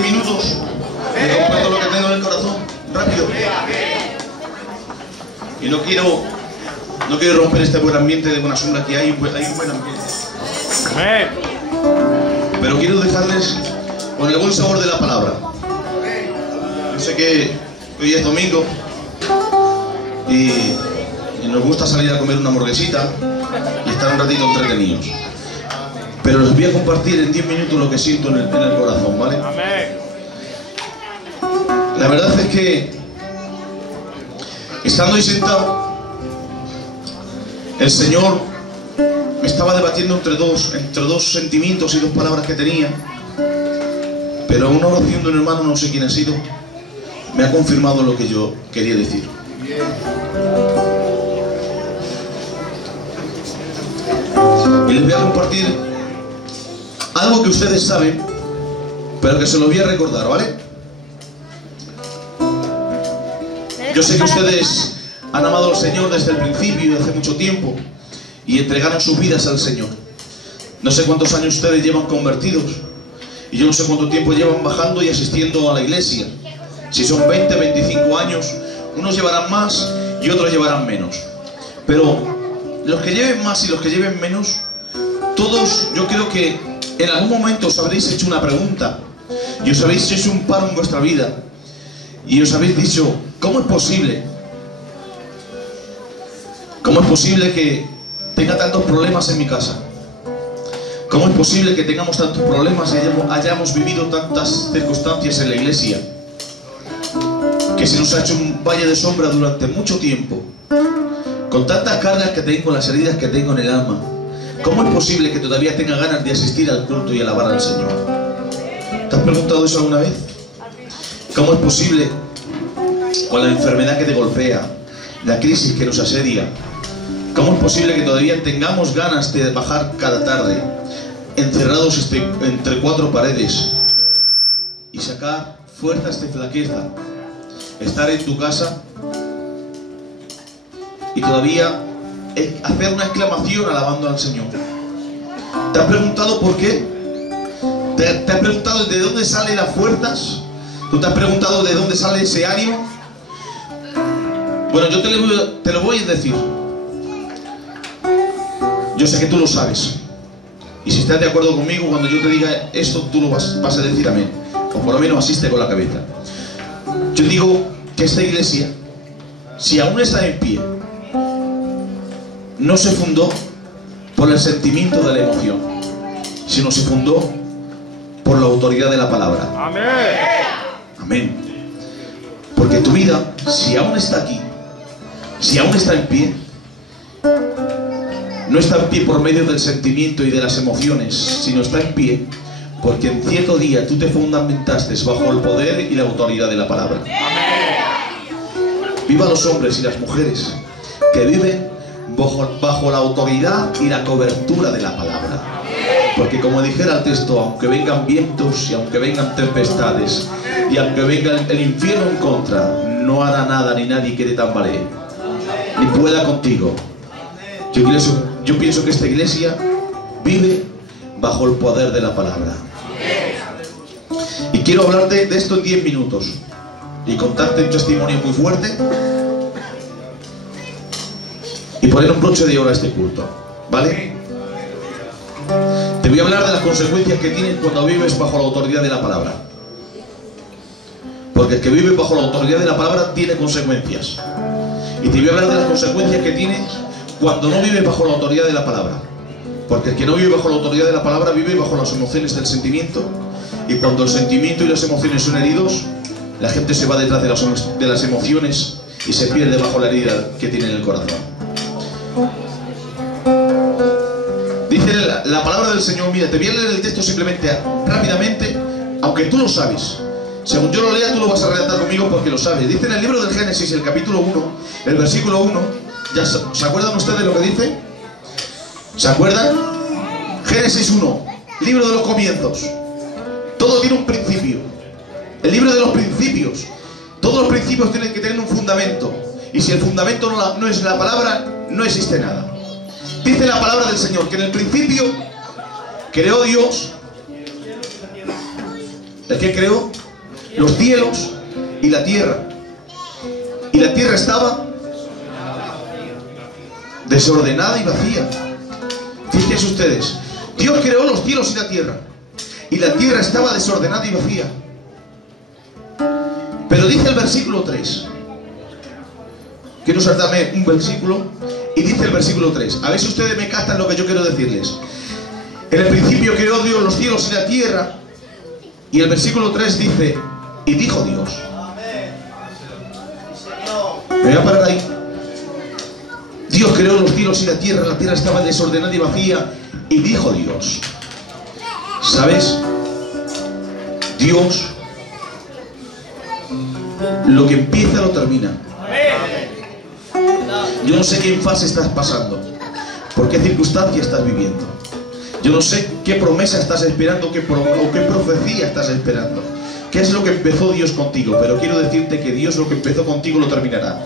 Minutos, me comparto lo que tengo en el corazón, rápido. Y no quiero romper este buen ambiente de buena sombra que hay un buen ambiente. Pero quiero dejarles con el buen sabor de la palabra. Yo sé que hoy es domingo y nos gusta salir a comer una hamburguesita y estar un ratito entretenidos. Pero les voy a compartir en 10 minutos lo que siento en el corazón, ¿vale? La verdad es que, estando ahí sentado, el Señor me estaba debatiendo entre dos sentimientos y dos palabras que tenía, pero una oración de un hermano, no sé quién ha sido, me ha confirmado lo que yo quería decir. Y les voy a compartir algo que ustedes saben, pero que se lo voy a recordar, ¿vale? Yo sé que ustedes han amado al Señor desde el principio, hace mucho tiempo, y entregaron sus vidas al Señor. No sé cuántos años ustedes llevan convertidos, y yo no sé cuánto tiempo llevan bajando y asistiendo a la iglesia. Si son 20, 25 años, unos llevarán más y otros llevarán menos. Pero los que lleven más y los que lleven menos, todos, yo creo que en algún momento os habréis hecho una pregunta y os habéis hecho un paro en vuestra vida y os habéis dicho: ¿cómo es posible? ¿Cómo es posible que tenga tantos problemas en mi casa? ¿Cómo es posible que tengamos tantos problemas y hayamos vivido tantas circunstancias en la iglesia? Que se nos ha hecho un valle de sombra durante mucho tiempo, con tantas cargas que tengo, las heridas que tengo en el alma. ¿Cómo es posible que todavía tenga ganas de asistir al culto y alabar al Señor? ¿Te has preguntado eso alguna vez? ¿Cómo es posible, con la enfermedad que te golpea, la crisis que nos asedia, cómo es posible que todavía tengamos ganas de bajar cada tarde, encerrados entre cuatro paredes, y sacar fuerzas de flaqueza, estar en tu casa y todavía hacer una exclamación alabando al Señor? ¿Te has preguntado por qué? ¿Te has preguntado de dónde salen las fuerzas? ¿Tú te has preguntado de dónde sale ese ánimo? Bueno, yo te lo voy a decir. Yo sé que tú lo sabes. Y si estás de acuerdo conmigo, cuando yo te diga esto, tú lo vas a decir amén. O por lo menos asiste con la cabeza. Yo digo que esta iglesia, si aún está en pie, no se fundó por el sentimiento de la emoción, sino se fundó por la autoridad de la palabra. Amén. Amén. Porque tu vida, si aún está aquí, si aún está en pie, no está en pie por medio del sentimiento y de las emociones, sino está en pie porque en cierto día tú te fundamentaste bajo el poder y la autoridad de la palabra. Amén. Viva los hombres y las mujeres que viven bajo la autoridad y la cobertura de la palabra. Porque como dijera el texto, aunque vengan vientos y aunque vengan tempestades y aunque venga el infierno en contra, no hará nada ni nadie que te tambalee ni pueda contigo. Yo pienso que esta iglesia vive bajo el poder de la palabra. Y quiero hablarte de esto en 10 minutos y contarte un testimonio muy fuerte y poner un broche de oro a este culto, ¿vale? Te voy a hablar de las consecuencias que tienes cuando vives bajo la autoridad de la palabra. Porque el que vive bajo la autoridad de la palabra tiene consecuencias. Y te voy a hablar de las consecuencias que tienes cuando no vives bajo la autoridad de la palabra. Porque el que no vive bajo la autoridad de la palabra vive bajo las emociones del sentimiento. Y cuando el sentimiento y las emociones son heridos, la gente se va detrás de las emociones y se pierde bajo la herida que tiene en el corazón. Dice la palabra del Señor, mira, te voy a leer el texto simplemente, rápidamente, aunque tú lo sabes. Según yo lo lea, tú lo vas a redactar conmigo porque lo sabes. Dice en el libro del Génesis, el capítulo 1, el versículo 1, ¿ya se acuerdan ustedes lo que dice? ¿Se acuerdan? Génesis 1, libro de los comienzos. Todo tiene un principio. El libro de los principios. Todos los principios tienen que tener un fundamento. Y si el fundamento no es la palabra, no existe nada. Dice la palabra del Señor que en el principio Creó Dios. ¿El que creó? Los cielos y la tierra. Y la tierra estaba desordenada y vacía. Fíjense ustedes, Dios creó los cielos y la tierra estaba desordenada y vacía. Pero dice el versículo 3, quiero saltarme un versículo, y dice el versículo 3, a ver si ustedes me captan lo que yo quiero decirles. En el principio creó Dios los cielos y la tierra, y el versículo 3 dice, y dijo Dios. Me voy a parar ahí. Dios creó los cielos y la tierra estaba desordenada y vacía, y dijo Dios. ¿Sabes? Dios lo que empieza lo termina. Yo no sé qué fase estás pasando, por qué circunstancia estás viviendo. Yo no sé qué promesa estás esperando o qué profecía estás esperando. ¿Qué es lo que empezó Dios contigo? Pero quiero decirte que Dios lo que empezó contigo lo terminará.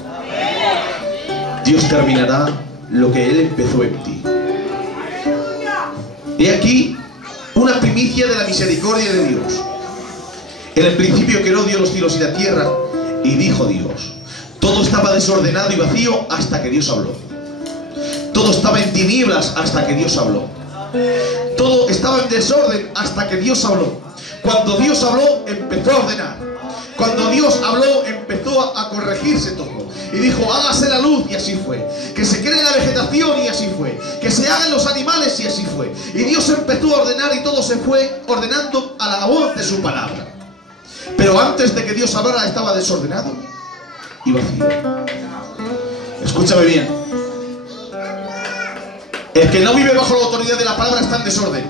Dios terminará lo que Él empezó en ti. He aquí una primicia de la misericordia de Dios. En el principio creó Dios los cielos y la tierra, y dijo Dios. Todo estaba desordenado y vacío hasta que Dios habló. Todo estaba en tinieblas hasta que Dios habló. Todo estaba en desorden hasta que Dios habló. Cuando Dios habló, empezó a ordenar. Cuando Dios habló, empezó a corregirse todo. Y dijo, hágase la luz, y así fue. Que se cree la vegetación, y así fue. Que se hagan los animales, y así fue. Y Dios empezó a ordenar, y todo se fue ordenando a la voz de su palabra. Pero antes de que Dios hablara, estaba desordenado y vacío. Escúchame bien. El que no vive bajo la autoridad de la palabra está en desorden.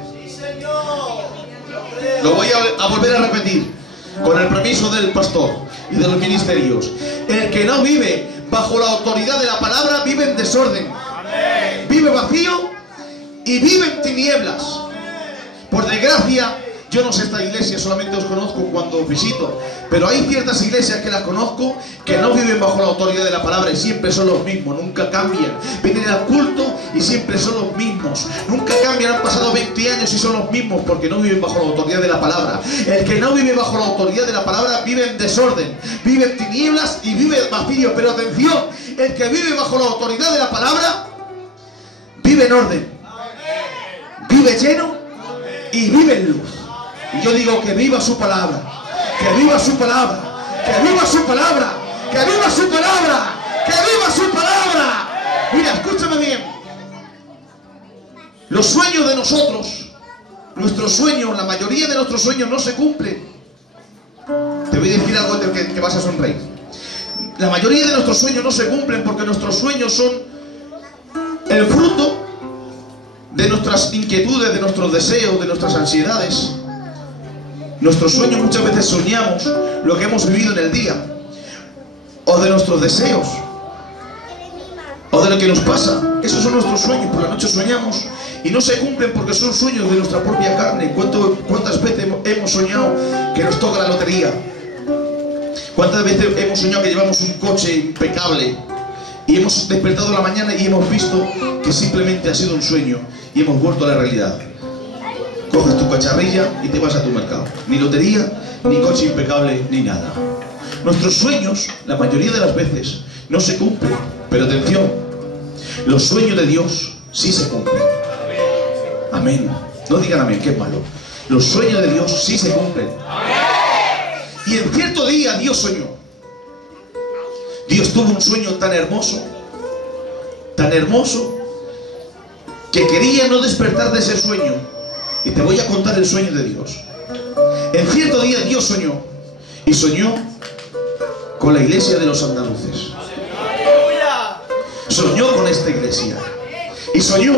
Lo voy a volver a repetir, con el permiso del pastor y de los ministerios. El que no vive bajo la autoridad de la palabra vive en desorden, vive vacío y vive en tinieblas. Por desgracia, yo no sé esta iglesia, solamente os conozco cuando visito, pero hay ciertas iglesias que las conozco que no viven bajo la autoridad de la palabra y siempre son los mismos, nunca cambian. Vienen al culto y siempre son los mismos, nunca cambian, han pasado 20 años y son los mismos porque no viven bajo la autoridad de la palabra. El que no vive bajo la autoridad de la palabra vive en desorden, vive en tinieblas y vive vacío. Pero atención, el que vive bajo la autoridad de la palabra vive en orden, vive lleno y vive en luz. Y yo digo que viva su palabra, que viva su palabra, que viva su palabra, que viva su palabra, que viva su palabra. Mira, escúchame bien. Los sueños de nosotros, nuestros sueños, la mayoría de nuestros sueños no se cumplen. Te voy a decir algo que vas a sonreír. La mayoría de nuestros sueños no se cumplen porque nuestros sueños son el fruto de nuestras inquietudes, de nuestros deseos, de nuestras ansiedades. Nuestros sueños, muchas veces soñamos lo que hemos vivido en el día, o de nuestros deseos, o de lo que nos pasa. Esos son nuestros sueños. Por la noche soñamos y no se cumplen porque son sueños de nuestra propia carne. ¿Cuántas veces hemos soñado que nos toca la lotería? ¿Cuántas veces hemos soñado que llevamos un coche impecable y hemos despertado en la mañana y hemos visto que simplemente ha sido un sueño y hemos vuelto a la realidad? Coges tu cacharrilla y te vas a tu mercado. Ni lotería, ni coche impecable, ni nada. Nuestros sueños, la mayoría de las veces, no se cumplen. Pero atención, los sueños de Dios sí se cumplen. Amén. No digan amén, que es malo. Los sueños de Dios sí se cumplen. Y en cierto día Dios soñó. Dios tuvo un sueño tan hermoso, que quería no despertar de ese sueño. Y te voy a contar el sueño de Dios. En cierto día Dios soñó, y soñó con la iglesia de los andaluces. Soñó con esta iglesia. Y soñó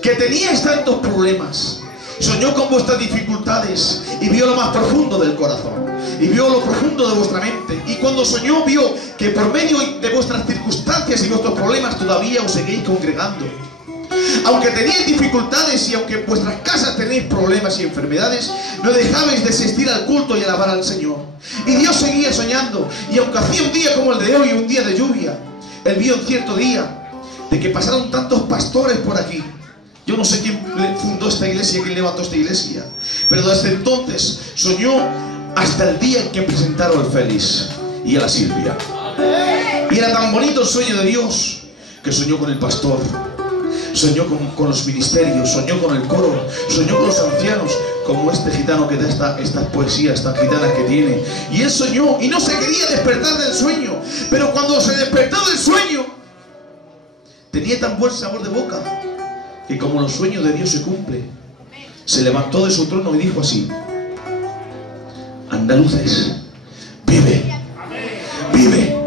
que teníais tantos problemas. Soñó con vuestras dificultades y vio lo más profundo del corazón. Y vio lo profundo de vuestra mente. Y cuando soñó vio que por medio de vuestras circunstancias y vuestros problemas todavía os seguís congregando. Aunque teníais dificultades y aunque en vuestras casas tenéis problemas y enfermedades, no dejabais de asistir al culto y alabar al Señor. Y Dios seguía soñando. Y aunque hacía un día como el de hoy, un día de lluvia, Él vio en cierto día de que pasaron tantos pastores por aquí, Yo no sé quién fundó esta iglesia, quién levantó esta iglesia, pero desde entonces soñó hasta el día en que presentaron al Félix y a la Silvia. Y era tan bonito el sueño de Dios que soñó con el pastor, soñó con los ministerios, soñó con el coro, soñó con los ancianos, como este gitano que da estas poesías tan gitanas que tiene. Y él soñó y no se quería despertar del sueño, pero cuando se despertó del sueño tenía tan buen sabor de boca que, como los sueños de Dios se cumplen, se levantó de su trono y dijo así: andaluces, vive, vive.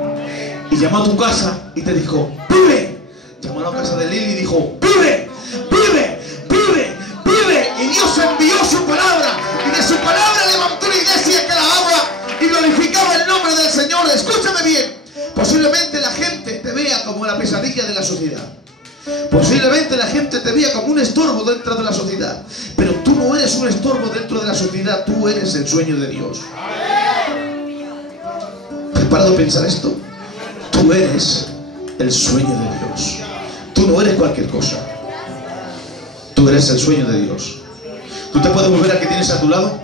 Y llamó a tu casa y te dijo: vive. Llamó a la casa de Lili y dijo: vive, vive, vive, vive. Y Dios envió su palabra, y de su palabra levantó una iglesia que alababa y glorificaba el nombre del Señor. Escúchame bien, posiblemente la gente te vea como la pesadilla de la sociedad, posiblemente la gente te vea como un estorbo dentro de la sociedad, pero tú no eres un estorbo dentro de la sociedad, tú eres el sueño de Dios. ¿Has parado a pensar esto? Tú eres el sueño de Dios. Tú no eres cualquier cosa. Tú eres el sueño de Dios. Tú te puedes volver al que tienes a tu lado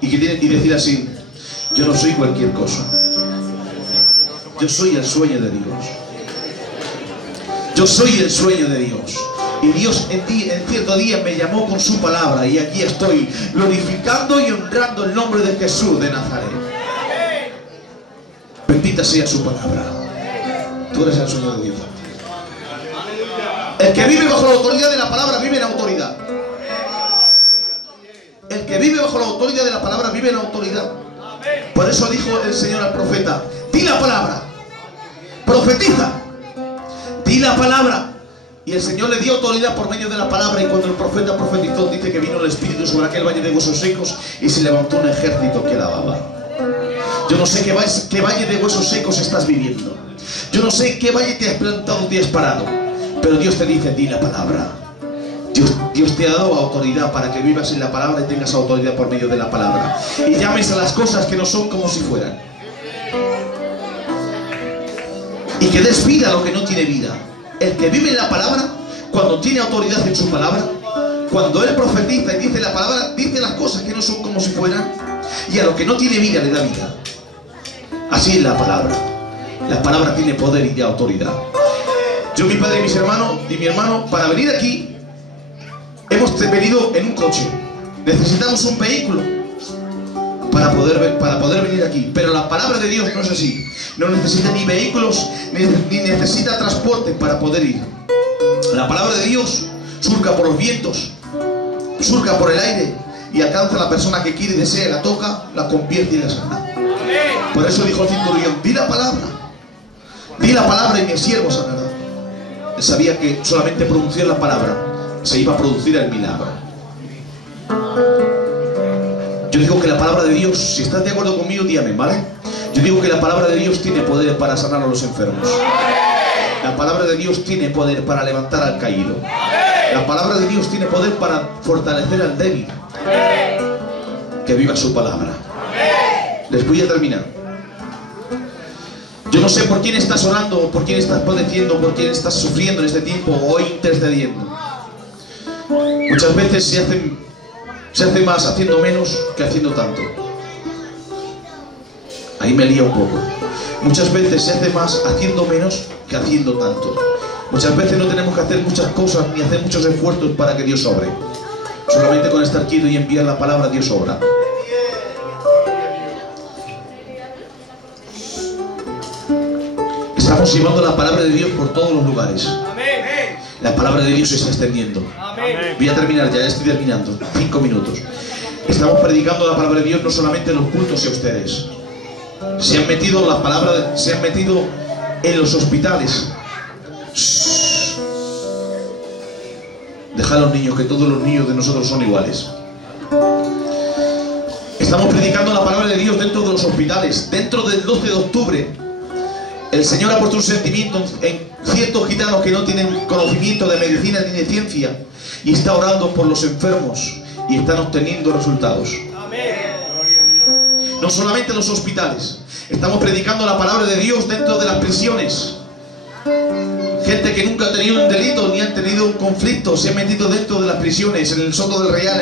y decir así: yo no soy cualquier cosa. Yo soy el sueño de Dios. Yo soy el sueño de Dios. Y Dios en cierto día me llamó con su palabra, y aquí estoy glorificando y honrando el nombre de Jesús de Nazaret. Bendita sea su palabra. Tú eres el sueño de Dios. El que vive bajo la autoridad de la palabra vive en autoridad. El que vive bajo la autoridad de la palabra vive en autoridad. Por eso dijo el Señor al profeta: di la palabra, profetiza, di la palabra. Y el Señor le dio autoridad por medio de la palabra. Y cuando el profeta profetizó, dice que vino el Espíritu sobre aquel valle de huesos secos y se levantó un ejército que alababa. Yo no sé qué valle de huesos secos estás viviendo. Yo no sé qué valle te has plantado, te has parado, pero Dios te dice: di la palabra. Dios te ha dado autoridad para que vivas en la palabra y tengas autoridad por medio de la palabra. Y llames a las cosas que no son como si fueran. Y que des vida a lo que no tiene vida. El que vive en la palabra, cuando tiene autoridad en su palabra, cuando él profetiza y dice la palabra, dice las cosas que no son como si fueran, y a lo que no tiene vida le da vida. Así es la palabra. La palabra tiene poder y autoridad. Yo, mi padre y mis hermanos y mi hermano, para venir aquí hemos venido en un coche. Necesitamos un vehículo para poder venir aquí. Pero la palabra de Dios no es así. No necesita ni vehículos ni necesita transporte para poder ir. La palabra de Dios surca por los vientos, surca por el aire y alcanza a la persona que quiere y desea, la toca, la convierte y la sana. Por eso dijo el centurión: di la palabra y mi siervo sanará. Él sabía que solamente pronunciar la palabra se iba a producir el milagro. Yo digo que la palabra de Dios, si estás de acuerdo conmigo, dígame, ¿vale? Yo digo que la palabra de Dios tiene poder para sanar a los enfermos. La palabra de Dios tiene poder para levantar al caído. La palabra de Dios tiene poder para fortalecer al débil. Que viva su palabra. Les voy a terminar. Yo no sé por quién estás orando, por quién estás padeciendo, por quién estás sufriendo en este tiempo o intercediendo. Muchas veces se hace más haciendo menos que haciendo tanto. Ahí me lía un poco. Muchas veces se hace más haciendo menos que haciendo tanto. Muchas veces no tenemos que hacer muchas cosas ni hacer muchos esfuerzos para que Dios obre. Solamente con estar quieto y enviar la palabra, Dios obra. Estamos llevando la palabra de Dios por todos los lugares. La palabra de Dios se está extendiendo. Voy a terminar ya estoy terminando. 5 minutos. Estamos predicando la palabra de Dios no solamente en los cultos y a ustedes. Se han metido en los hospitales. Deja a los niños, que todos los niños de nosotros son iguales. Estamos predicando la palabra de Dios dentro de los hospitales. Dentro del 12 de octubre, el Señor ha puesto un sentimiento en ciertos gitanos que no tienen conocimiento de medicina ni de ciencia, y está orando por los enfermos y están obteniendo resultados. No solamente en los hospitales, estamos predicando la palabra de Dios dentro de las prisiones. Gente que nunca ha tenido un delito ni han tenido un conflicto, se ha metido dentro de las prisiones, en el Soto del Real.